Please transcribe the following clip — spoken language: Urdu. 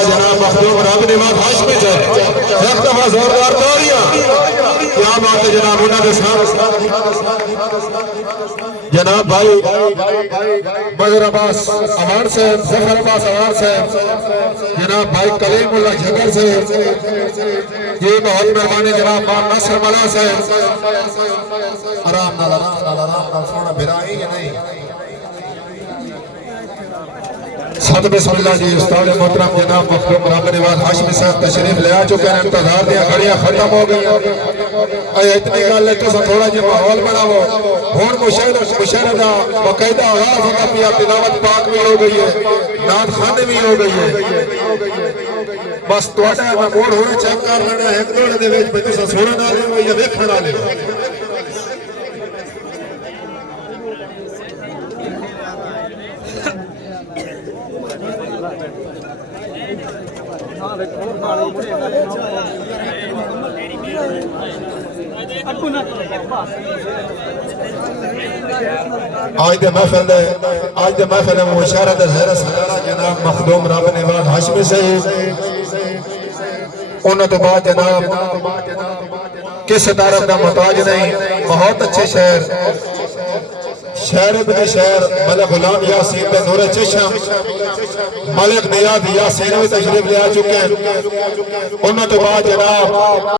جناب مخدوم رب نواز ہاشمی سے ایک دفعہ زوردار تالیاں کیا بات ہے جناب انہوں نے ساتھ جناب بھائی بدر عباس امان سے ظفر عباس امان سے جناب بھائی کلیم اللہ جھگر سے یہ بہت مہربانی جناب مان نصر ملا سے آرام نال سونا بھرائی یا نہیں ساتھ بسم اللہ جی استاد محترم جناب مخدوم رب نواز ہاشمی صاحب تشریف لے آ چکے ہیں انتظار دیا گھڑیاں ختم ہو گئی اے اتنی گل ہے تو تھوڑا جی ماحول بناو ہون مشاہدہ دا باقاعدہ آغاز ہوتا پیا تلاوت پاک بھی ہو گئی ہے نعت خواندے بھی ہو گئی ہے بس تواڈا میں موڑ ہونا چیک کر لینا ہے ایک دوڑے دے وچ تساں سنن والے ہو یا ویکھن والے ہو آج دے محفل میں مشارت زہرہ سلالہ جناب مخدوم رب نواز ہاشمی سے انہوں تو بعد جناب کس طرف کا محتاج نہیں بہت اچھے شہر ابن شہر ملک غلام یاسین بن نور چشم ملک نیاد یاسین بھی تشریف لے آ چکے ہیں انہوں تو بعد جناب